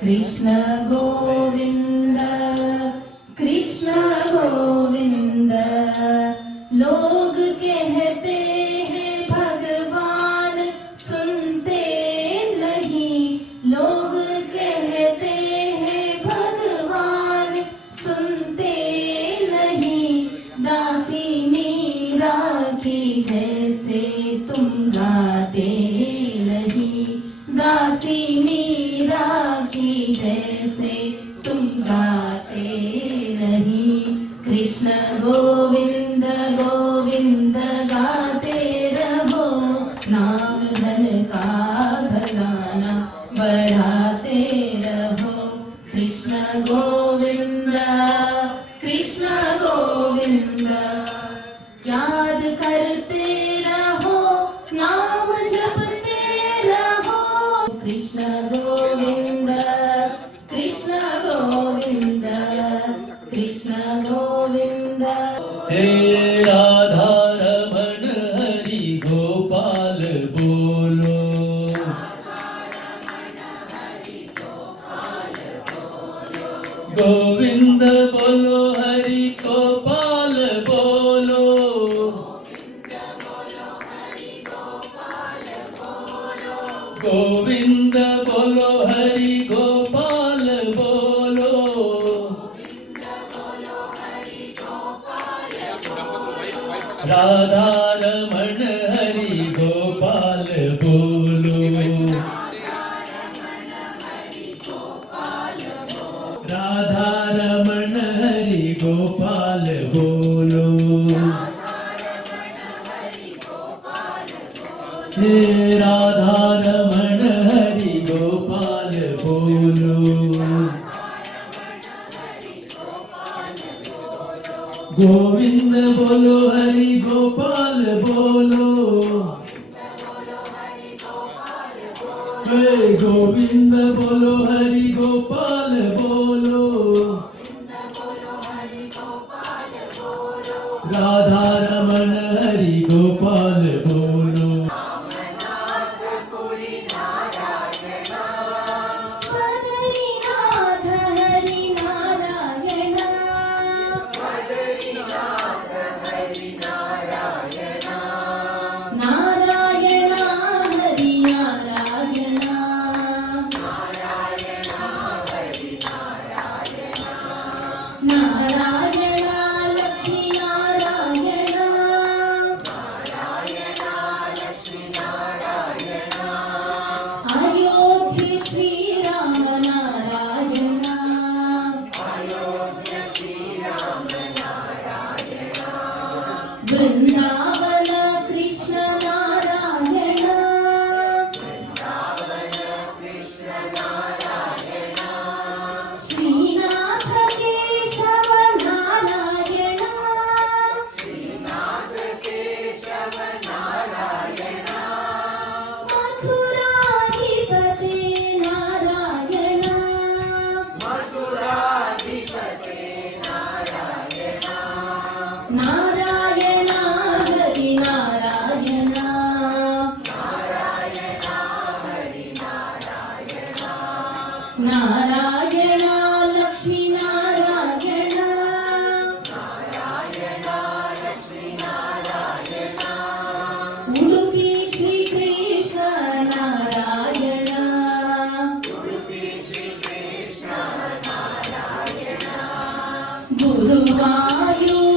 कृष्ण गोविंद कृष्ण गोविंद। लोग कहते हैं भगवान सुनते नहीं, लोग कहते हैं भगवान सुनते नहीं। दासी मीरा की जैसे तुम गाते नहीं, दासी मीरा की जैसे तुम गाते नहीं। कृष्ण गोविंद गोविंद गाते रहो, नाम धन का खजाना बढ़ाते रहो। कृष्ण गोविंद कृष्ण गोविंद। याद करते रहो, नाम जपते रहो। कृष्ण गोविंद कृष्ण गोविंद कृष्ण गोविंद। हे राधा रमण हरि गोपाल बोलो, गोविंद बोलो हरि गोपाल बोलो, गोविंद बोलो हरि गोपाल बोलो। राधा रमण हरि गोपाल बोलो, राधा रमण हरि गोपाल बोलो। हे राधा रमण हरि गोपाल बोलो, गोविंद बोलो हरि गोपाल बोलो, हे गोविंद बोलो हरि गोपाल बोलो। राधा रमण हरि गोपाल बोलो। बद्रीनाथ हरि नारायण, नारायण हरि नारायण, नारायण लक्ष्मी नारायण, अयोध्या श्री राम नारायण, वृंदावन कृष्ण नारायण, श्रीनाथ केशव नारायण, मथुराधिपते नारायण, नारायण हरि नारायण, नारायण लक्ष्मी नारायण, उडुपी श्री कृष्ण नारायण, गुरुवायूर